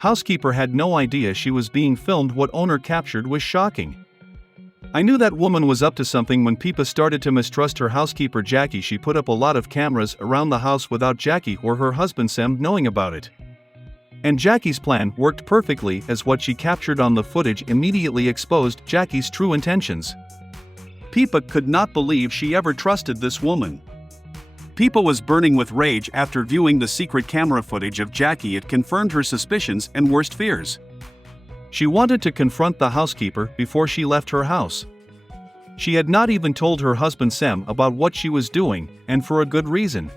Housekeeper had no idea she was being filmed. What owner captured was shocking. I knew that woman was up to something when Peepa started to mistrust her housekeeper Jackie. She put up a lot of cameras around the house without Jackie or her husband Sam knowing about it. And Jackie's plan worked perfectly, as what she captured on the footage immediately exposed Jackie's true intentions. Peepa could not believe she ever trusted this woman. Peepa was burning with rage after viewing the secret camera footage of Jackie. It confirmed her suspicions and worst fears. She wanted to confront the housekeeper before she left her house. She had not even told her husband Sam about what she was doing, and for a good reason.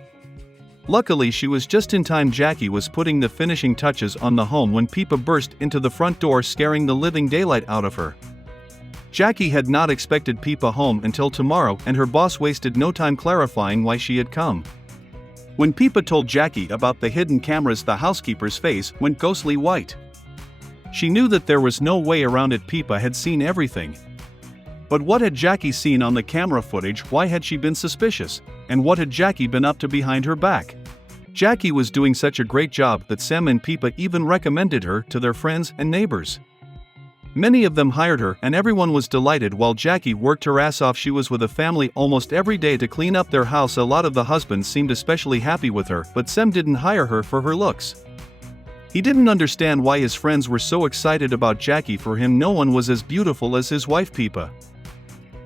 Luckily, she was just in time. Jackie was putting the finishing touches on the home when Peepa burst into the front door, scaring the living daylight out of her. Jackie had not expected Peepa home until tomorrow, and her boss wasted no time clarifying why she had come. When Peepa told Jackie about the hidden cameras, the housekeeper's face went ghostly white. She knew that there was no way around it. Peepa had seen everything. But what had Jackie seen on the camera footage? Why had she been suspicious? And what had Jackie been up to behind her back? Jackie was doing such a great job that Sam and Peepa even recommended her to their friends and neighbors. Many of them hired her, and everyone was delighted while Jackie worked her ass off. She was with a family almost every day to clean up their house. A lot of the husbands seemed especially happy with her, but Sam didn't hire her for her looks. He didn't understand why his friends were so excited about Jackie. For him, no one was as beautiful as his wife Peepa.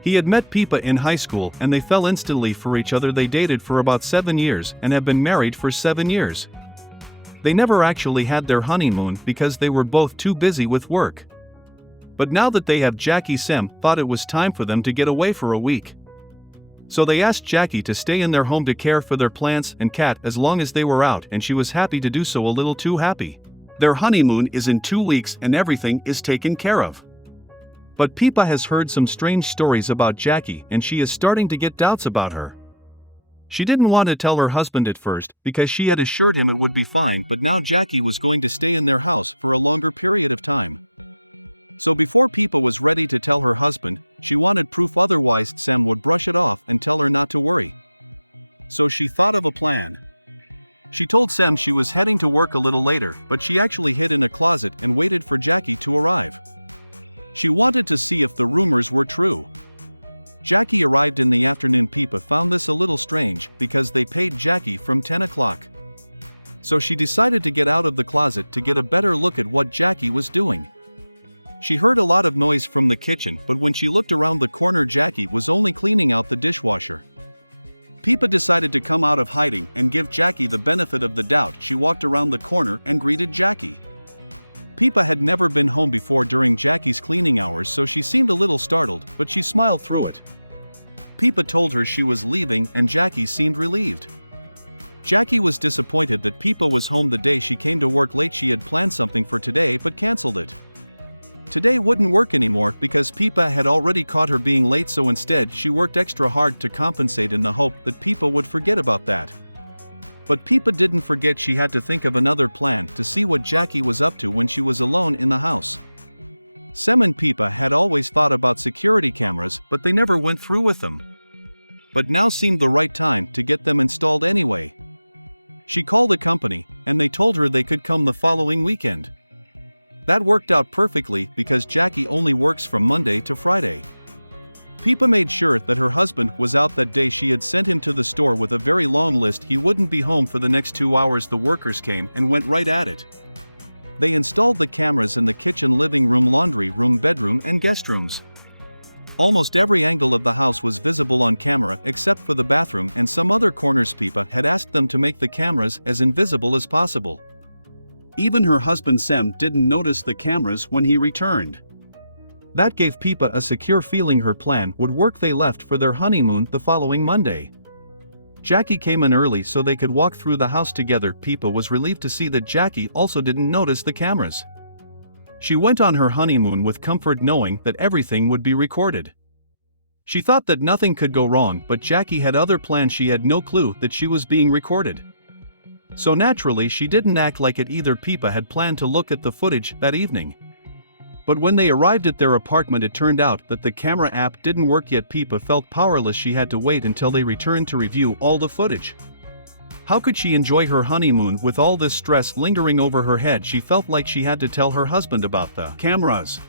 He had met Peepa in high school, and they fell instantly for each other. They dated for about 7 years and have been married for 7 years. They never actually had their honeymoon because they were both too busy with work. But now that they have Jackie, Sam thought it was time for them to get away for a week. So they asked Jackie to stay in their home to care for their plants and cat as long as they were out, and she was happy to do so. A little too happy. Their honeymoon is in 2 weeks and everything is taken care of. But Peepa has heard some strange stories about Jackie, and she is starting to get doubts about her. She didn't want to tell her husband at first because she had assured him it would be fine, but now Jackie was going to stay in their house for a longer period of time. So before Peepa was ready to tell her husband, she wanted to otherwise to possibly control her not to hurry. So she thought of a plan. She told Sam she was heading to work a little later, but she actually hid in a closet and waited for Jackie to arrive. She wanted to see if the rumors were true. Jackie arrived at the silent a little rage because they paid Jackie from 10 o'clock. So she decided to get out of the closet to get a better look at what Jackie was doing. She heard a lot of noise from the kitchen, but when she looked around the corner, Jackie was only cleaning out the dishwasher. Peepa decided to come out of hiding and give Jackie the benefit of the doubt. She walked around the corner and greeted Jackie. Peepa had never been there before Jackie's cleaning hours, so she seemed a little startled, but she smiled through it. Peepa told her she was leaving, and Jackie seemed relieved. Jackie was disappointed that Peepa was home the day she came to work late. She had planned something for today, but canceled it. Today wouldn't work anymore because Peepa had already caught her being late, so instead she worked extra hard to compensate in the hope that Peepa would forget about that. But Peepa didn't forget. She had to think of another point to see when Jackie was acting when she was alone in the house. Sam and Peepa had always thought about security cameras, but they never went through with them. But now seemed the right time to get them installed anyway. She called the company, and they told her they could come the following weekend. That worked out perfectly because Jackie only works from Monday to Friday. Peepa made sure that her husband was off the day. He was heading to the store with a very long list. He wouldn't be home for the next 2 hours. The workers came and went right at it. They installed the cameras in the kitchen, living room, laundry room, bedroom, and guest rooms. Almost every angle of the house was visible on camera, except for the bathroom and some other corners. People had asked them to make the cameras as invisible as possible. Even her husband Sam didn't notice the cameras when he returned. That gave Peepa a secure feeling her plan would work. They left for their honeymoon the following Monday. Jackie came in early so they could walk through the house together. Peepa was relieved to see that Jackie also didn't notice the cameras. She went on her honeymoon with comfort, knowing that everything would be recorded. She thought that nothing could go wrong, but Jackie had other plans. She had no clue that she was being recorded. So naturally, she didn't act like it either. Peepa had planned to look at the footage that evening. But when they arrived at their apartment, it turned out that the camera app didn't work yet. Peepa felt powerless. She had to wait until they returned to review all the footage. How could she enjoy her honeymoon with all this stress lingering over her head? She felt like she had to tell her husband about the cameras.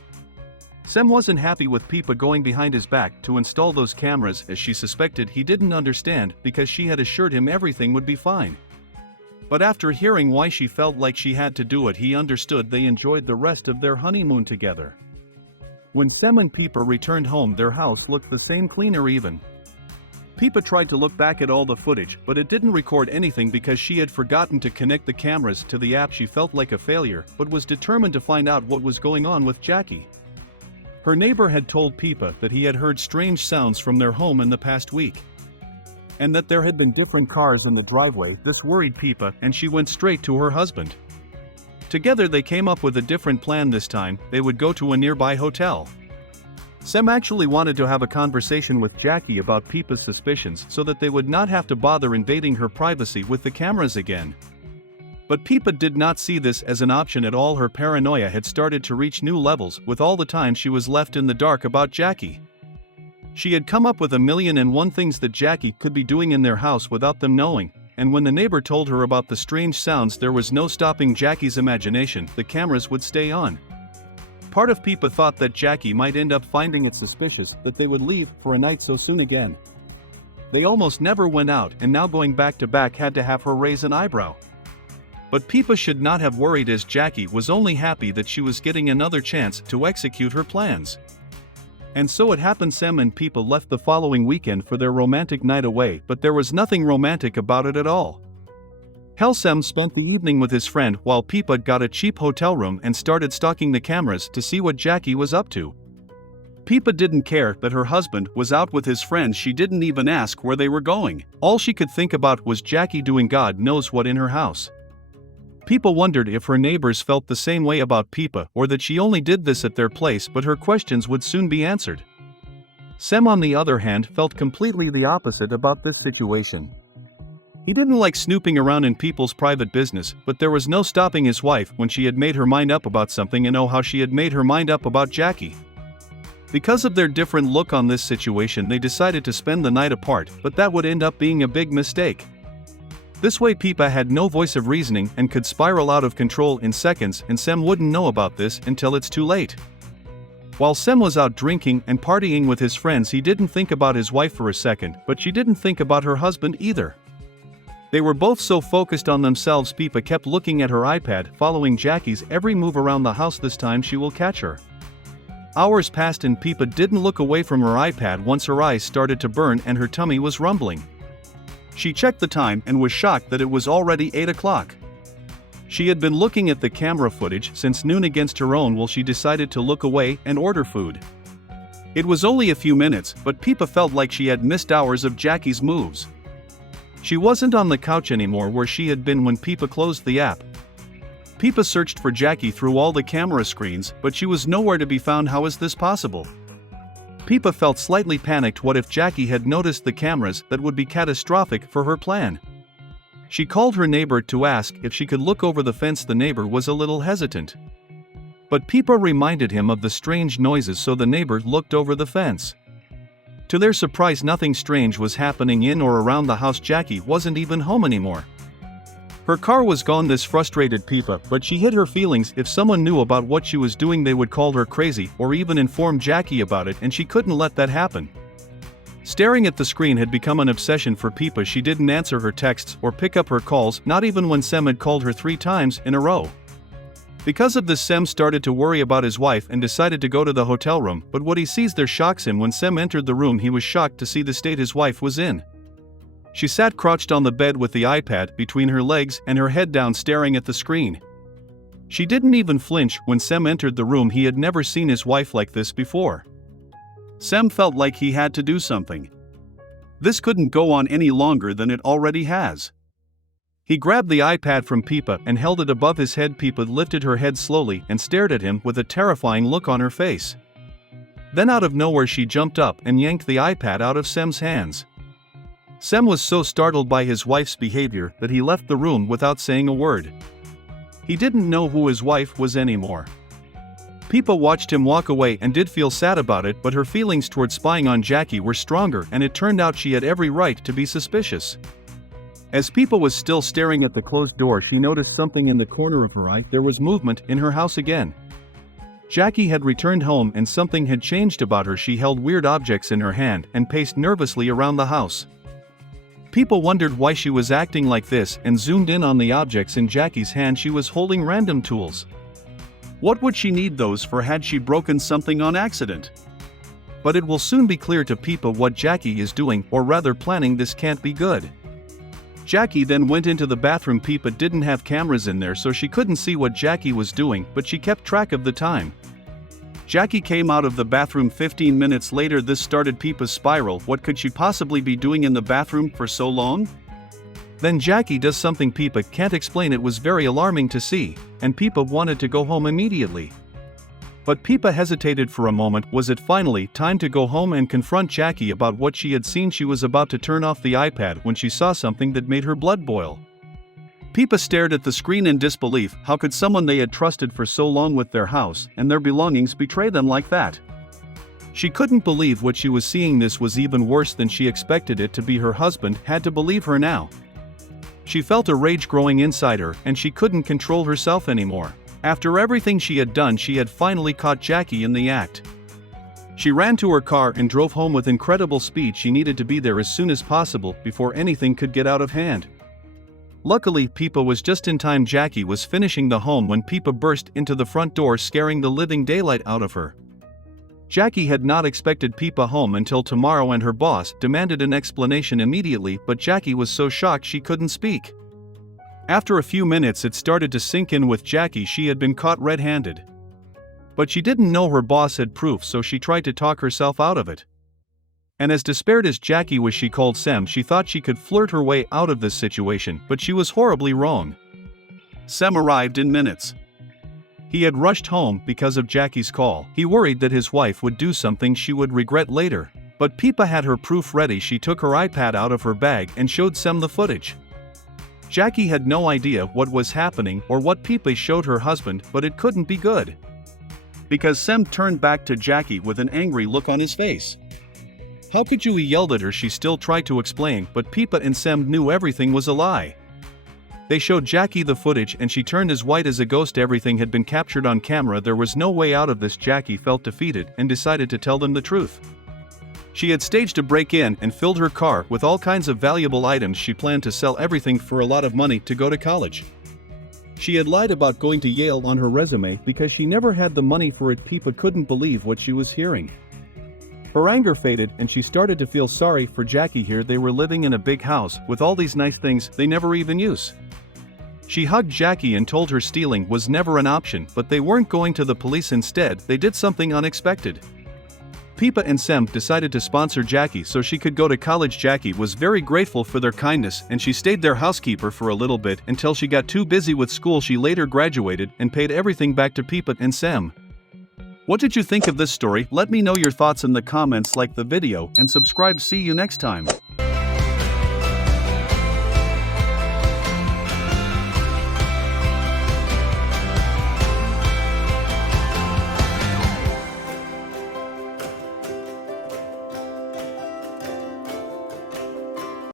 Sam wasn't happy with Pipa going behind his back to install those cameras, as she suspected he didn't understand because she had assured him everything would be fine. But after hearing why she felt like she had to do it, he understood. They enjoyed the rest of their honeymoon together. When Sam and Pipa returned home, their house looked the same, cleaner even. Pipa tried to look back at all the footage, but it didn't record anything because she had forgotten to connect the cameras to the app. She felt like a failure, but was determined to find out what was going on with Jackie. Her neighbor had told Pipa that he had heard strange sounds from their home in the past week, and that there had been different cars in the driveway. This worried Pipa, and she went straight to her husband. Together they came up with a different plan. This time, they would go to a nearby hotel. Sam actually wanted to have a conversation with Jackie about Pipa's suspicions so that they would not have to bother invading her privacy with the cameras again. But Pipa did not see this as an option at all. Her paranoia had started to reach new levels with all the time she was left in the dark about Jackie. She had come up with 1,000,001 things that Jackie could be doing in their house without them knowing, and when the neighbor told her about the strange sounds, there was no stopping Jackie's imagination. The cameras would stay on. Part of Pipa thought that Jackie might end up finding it suspicious that they would leave for a night so soon again. They almost never went out, and now going back to back had to have her raise an eyebrow. But Pipa should not have worried, as Jackie was only happy that she was getting another chance to execute her plans. And so it happened. Sam and Pipa left the following weekend for their romantic night away, but there was nothing romantic about it at all. Sam spent the evening with his friend while Pipa got a cheap hotel room and started stalking the cameras to see what Jackie was up to. Pipa didn't care that her husband was out with his friends. She didn't even ask where they were going. All she could think about was Jackie doing God knows what in her house. Pipa wondered if her neighbors felt the same way about Pipa, or that she only did this at their place, but her questions would soon be answered. Sam, on the other hand, felt completely the opposite about this situation. He didn't like snooping around in people's private business, but there was no stopping his wife when she had made her mind up about something, and oh, how she had made her mind up about Jackie. Because of their different look on this situation, they decided to spend the night apart, but that would end up being a big mistake. This way Pipa had no voice of reasoning and could spiral out of control in seconds, and Sam wouldn't know about this until it's too late. While Sam was out drinking and partying with his friends, he didn't think about his wife for a second, but she didn't think about her husband either. They were both so focused on themselves. Pipa kept looking at her iPad, following Jackie's every move around the house. This time she will catch her. Hours passed and Pipa didn't look away from her iPad once her eyes started to burn and her tummy was rumbling. She checked the time and was shocked that it was already 8 o'clock. She had been looking at the camera footage since noon against her own will. She decided to look away and order food. It was only a few minutes, but Pipa felt like she had missed hours of Jackie's moves. She wasn't on the couch anymore where she had been when Pipa closed the app. Pipa searched for Jackie through all the camera screens, but she was nowhere to be found. How is this possible? Pipa felt slightly panicked. What if Jackie had noticed the cameras? That would be catastrophic for her plan. She called her neighbor to ask if she could look over the fence. The neighbor was a little hesitant, but Pipa reminded him of the strange noises, so the neighbor looked over the fence. To their surprise, nothing strange was happening in or around the house. Jackie wasn't even home anymore. Her car was gone. This frustrated Pipa, but she hid her feelings. If someone knew about what she was doing, they would call her crazy or even inform Jackie about it, and she couldn't let that happen. Staring at the screen had become an obsession for Pipa. She didn't answer her texts or pick up her calls, not even when Sam had called her 3 times in a row. Because of this, Sam started to worry about his wife and decided to go to the hotel room, but what he sees there shocks him. When Sam entered the room, he was shocked to see the state his wife was in. She sat crouched on the bed with the iPad between her legs and her head down, staring at the screen. She didn't even flinch when Sam entered the room. He had never seen his wife like this before. Sam felt like he had to do something. This couldn't go on any longer than it already has. He grabbed the iPad from Pipa and held it above his head. Pipa lifted her head slowly and stared at him with a terrifying look on her face. Then out of nowhere she jumped up and yanked the iPad out of Sam's hands. Sam was so startled by his wife's behavior that he left the room without saying a word. He didn't know who his wife was anymore. Pipa watched him walk away and did feel sad about it, but her feelings toward spying on Jackie were stronger, and it turned out she had every right to be suspicious. As Peepa was still staring at the closed door, she noticed something in the corner of her eye. There was movement in her house again. Jackie had returned home and something had changed about her. She held weird objects in her hand and paced nervously around the house. People wondered why she was acting like this and zoomed in on the objects in Jackie's hand. She was holding random tools. What would she need those for? Had she broken something on accident? But it will soon be clear to Peepa what Jackie is doing, or rather planning. This can't be good. Jackie then went into the bathroom. Peepa didn't have cameras in there, so she couldn't see what Jackie was doing, but she kept track of the time. Jackie came out of the bathroom 15 minutes later. This started Peepa's spiral. What could she possibly be doing in the bathroom for so long? Then Jackie does something Peepa can't explain. It was very alarming to see, and Peepa wanted to go home immediately. But Peepa hesitated for a moment. Was it finally time to go home and confront Jackie about what she had seen? She was about to turn off the iPad when she saw something that made her blood boil. Peepa stared at the screen in disbelief. How could someone they had trusted for so long with their house and their belongings betray them like that? She couldn't believe what she was seeing. This was even worse than she expected it to be. Her husband had to believe her now. She felt a rage growing inside her, and she couldn't control herself anymore. After everything she had done, she had finally caught Jackie in the act. She ran to her car and drove home with incredible speed. She needed to be there as soon as possible before anything could get out of hand. Luckily, Peepa was just in time. Jackie was finishing the home when Peepa burst into the front door, scaring the living daylight out of her. Jackie had not expected Peepa home until tomorrow, and her boss demanded an explanation immediately, but Jackie was so shocked she couldn't speak. After a few minutes, it started to sink in with Jackie. She had been caught red-handed. But she didn't know her boss had proof, so she tried to talk herself out of it. And as despaired as Jackie was, she called Sam. She thought she could flirt her way out of this situation, but she was horribly wrong. Sam arrived in minutes. He had rushed home because of Jackie's call. He worried that his wife would do something she would regret later. But Peepa had her proof ready. She took her iPad out of her bag and showed Sam the footage. Jackie had no idea what was happening or what Peepa showed her husband, but it couldn't be good. Because Sam turned back to Jackie with an angry look on his face. How could you? He yelled at her. She still tried to explain, but Peepa and Sam knew everything was a lie. They showed Jackie the footage and she turned as white as a ghost. Everything had been captured on camera. There was no way out of this. Jackie felt defeated and decided to tell them the truth. She had staged a break-in and filled her car with all kinds of valuable items. She planned to sell everything for a lot of money to go to college. She had lied about going to Yale on her resume because she never had the money for it. Peepa couldn't believe what she was hearing. Her anger faded and she started to feel sorry for Jackie. Here they were living in a big house with all these nice things they never even use. She hugged Jackie and told her stealing was never an option, but they weren't going to the police. Instead, they did something unexpected. Peepa and Sam decided to sponsor Jackie so she could go to college. Jackie was very grateful for their kindness and she stayed their housekeeper for a little bit until she got too busy with school. She later graduated and paid everything back to Peepa and Sam. What did you think of this story? Let me know your thoughts in the comments. Like the video and subscribe. See you next time.